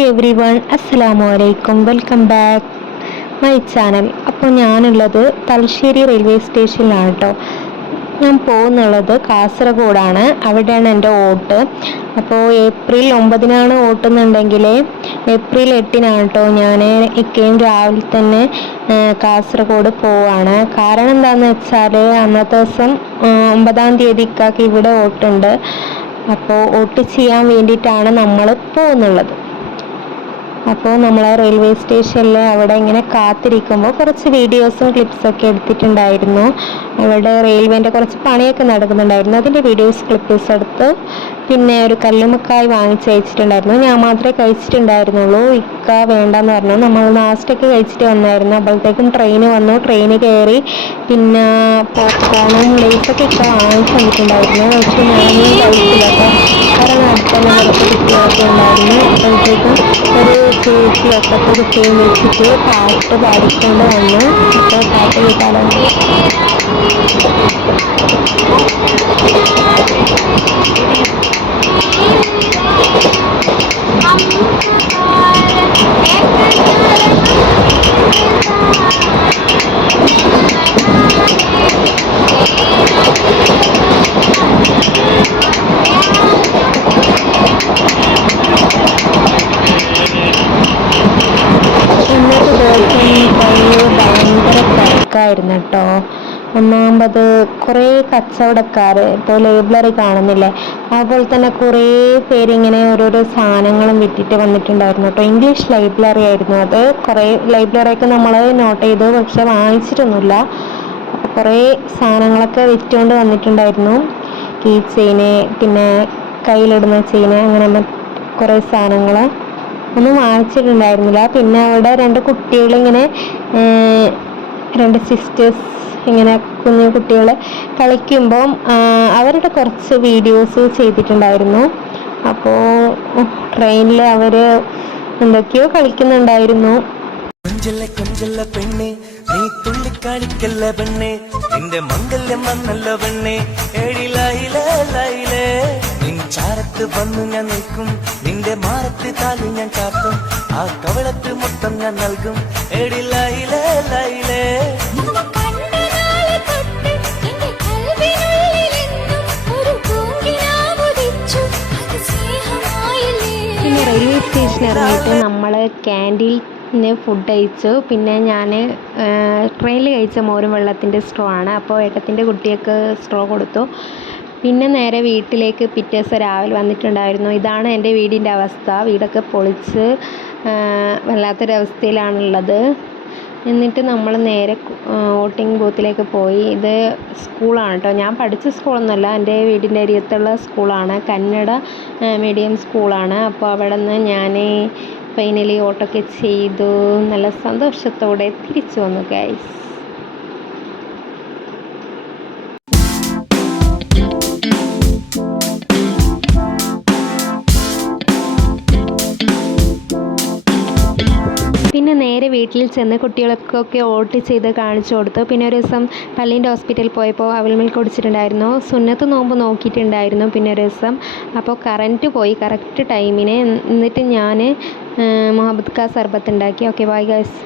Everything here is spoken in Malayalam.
എവ്രി വൺ, അസ്സലാമു അലൈക്കും. Welcome back my channel. അപ്പോൾ ഞാനുള്ളത് തലശ്ശേരി റെയിൽവേ സ്റ്റേഷനിലാണ് കേട്ടോ. ഞാൻ പോകുന്നുള്ളത് കാസർഗോഡാണ്. അവിടെയാണ് എൻ്റെ വോട്ട്. അപ്പോൾ ഏപ്രിൽ 9-നാണ് വോട്ടെന്നുണ്ടെങ്കിൽ ഏപ്രിൽ 8-നാണ് കേട്ടോ ഞാൻ ഇക്കയും രാവിലെ തന്നെ കാസർഗോഡ് പോവാണ്. കാരണം എന്താണെന്ന് വെച്ചാൽ അന്നത്തെ ദിവസം 9-ാം തീയതി ഇക്കാക്ക് ഇവിടെ വോട്ടുണ്ട്. അപ്പോൾ വോട്ട് ചെയ്യാൻ വേണ്ടിയിട്ടാണ് നമ്മൾ പോകുന്നുള്ളത്. അപ്പോൾ നമ്മൾ റെയിൽവേ സ്റ്റേഷനിൽ അവിടെ ഇങ്ങനെ കാത്തിരിക്കുമ്പോൾ കുറച്ച് വീഡിയോസും ക്ലിപ്സൊക്കെ എടുത്തിട്ടുണ്ടായിരുന്നു. അവിടെ റെയിൽവേൻ്റെ കുറച്ച് പണിയൊക്കെ നടക്കുന്നുണ്ടായിരുന്നു. അതിൻ്റെ വീഡിയോസ് ക്ലിപ്സ് എടുത്ത് പിന്നെ ഒരു കല്ലുമ്മക്കായ് വാങ്ങിച്ച് കഴിച്ചിട്ടുണ്ടായിരുന്നു. ഞാൻ മാത്രമേ കഴിച്ചിട്ടുണ്ടായിരുന്നുള്ളൂ. ഇക്ക വേണ്ടെന്ന് പറഞ്ഞു. നമ്മൾ നാസ്റ്റൊക്കെ കഴിച്ചിട്ട് വന്നായിരുന്നു. അപ്പോഴത്തേക്കും ട്രെയിൻ വന്നു. ട്രെയിൻ കയറി പിന്നെ പോപ്കോണും ലേസൊക്കെ ഇക്ക വാങ്ങിച്ച് വന്നിട്ടുണ്ടായിരുന്നു. പക്ഷെ ഞാനൊന്നും കഴിച്ചില്ല കേട്ടോ. കാരണം അടുത്തന്നെ കുറച്ച് കുട്ടികളൊക്കെ ഉണ്ടായിരുന്നു. അപ്പോഴത്തേക്കും ഒരു ചേച്ചി ഒക്കത്തെ കുട്ടിയും വെച്ചിട്ട് പാട്ട് പാടിക്കൊണ്ട് വന്നു. അപ്പോൾ പാട്ട് കേട്ടാലോ. ഭയങ്കര തിരക്കായിരുന്നു കേട്ടോ. ഒന്നാമത് കുറേ കച്ചവടക്കാർ ഇപ്പോൾ ലൈബ്രറി കാണുന്നില്ലേ, അതുപോലെ തന്നെ കുറേ പേരിങ്ങനെ ഓരോരോ സാധനങ്ങളും വിറ്റിട്ട് വന്നിട്ടുണ്ടായിരുന്നു കേട്ടോ. ഇംഗ്ലീഷ് ലൈബ്രറി ആയിരുന്നു അത്. കുറേ ലൈബ്രറിയൊക്കെ നമ്മൾ നോട്ട് ചെയ്തു, പക്ഷെ വാങ്ങിച്ചിട്ടൊന്നുമില്ല. കുറേ സാധനങ്ങളൊക്കെ വിറ്റുകൊണ്ട് വന്നിട്ടുണ്ടായിരുന്നു. കീ ചെയിന്, പിന്നെ കയ്യിലിടുന്ന ചെയിന്, അങ്ങനെ കുറേ സാധനങ്ങൾ ഒന്നും വാങ്ങിച്ചിട്ടുണ്ടായിരുന്നില്ല. പിന്നെ അവിടെ രണ്ട് കുട്ടികളിങ്ങനെ രണ്ട് സിസ്റ്റേഴ്സ് ഇങ്ങനെ കുഞ്ഞു കുട്ടികൾ കളിക്കുമ്പം അവരുടെ കുറച്ച് വീഡിയോസ് ചെയ്തിട്ടുണ്ടായിരുന്നു. അപ്പോൾ ട്രെയിനിൽ അവർ എന്തൊക്കെയോ കളിക്കുന്നുണ്ടായിരുന്നു. കൊഞ്ചല്ല കൊഞ്ചല്ല പെണ്ണെ, നീ തുള്ളിക്കാണിക്കല്ല പെണ്ണെ, നിന്റെ മംഗല്യം വന്നല്ല പെണ്ണെ, ഏഴിലായിലേ നിൻ ചാരത്ത് വന്നു ഞാൻ നിൽക്കും, നിന്റെ മാറത്ത് താലി ഞാൻ ചാർത്തും, ആ കവളത്ത് മൊത്തം ഞാൻ നൽകും, ഏഴിലായിലേ. പിന്നെ റെയിൽവേ സ്റ്റേഷനിൽ ഇറങ്ങിയിട്ട് നമ്മൾ ക്യാൻറ്റീനിൽ ഫുഡ് കഴിച്ചു. പിന്നെ ഞാൻ ട്രെയിനിൽ കഴിച്ച മോരും വെള്ളത്തിൻ്റെ സ്ട്രോ ആണ്. അപ്പോൾ ഏട്ടത്തിൻ്റെ കുട്ടിയൊക്കെ സ്ട്രോ കൊടുത്തു. പിന്നെ നേരെ വീട്ടിലേക്ക് പിറ്റേ ദിവസം രാവിലെ വന്നിട്ടുണ്ടായിരുന്നു. ഇതാണ് എൻ്റെ വീടിൻ്റെ അവസ്ഥ. വീടൊക്കെ പൊളിച്ച് വല്ലാത്തൊരവസ്ഥയിലാണുള്ളത്. എന്നിട്ട് നമ്മൾ നേരെ വോട്ടിംഗ് ബൂത്തിലേക്ക് പോയി. ഇത് സ്കൂളാണ് കേട്ടോ. ഞാൻ പഠിച്ച സ്കൂളൊന്നുമല്ല, എൻ്റെ വീടിൻ്റെ അരികത്തുള്ള സ്കൂളാണ്. കന്നഡ മീഡിയം സ്കൂളാണ്. അപ്പോൾ അവിടെ നിന്ന് ഞാൻ ഫൈനലി വോട്ടൊക്കെ ചെയ്തു. നല്ല സന്തോഷത്തോടെ തിരിച്ചു വന്നു ഗൈസ്. പിന്നെ നേരെ വീട്ടിൽ ചെന്ന് കുട്ടികൾക്കൊക്കെ വോട്ട് ചെയ്ത് കാണിച്ചു കൊടുത്തു. പിന്നെ ഒരു ദിവസം പള്ളീൻ്റെ ഹോസ്പിറ്റലിൽ പോയപ്പോൾ അവൽ മിൽക്ക് കുടിച്ചിട്ടുണ്ടായിരുന്നു. സുന്നത്ത് നോമ്പ് നോക്കിയിട്ടുണ്ടായിരുന്നു പിന്നെ ഒരു ദിവസം. അപ്പോൾ കറൻറ്റ് പോയി കറക്റ്റ് ടൈമിന്. എന്നിട്ട് ഞാൻ മുഹബത്ത് കാ സർബത്ത് ഉണ്ടാക്കി. Okay bye guys.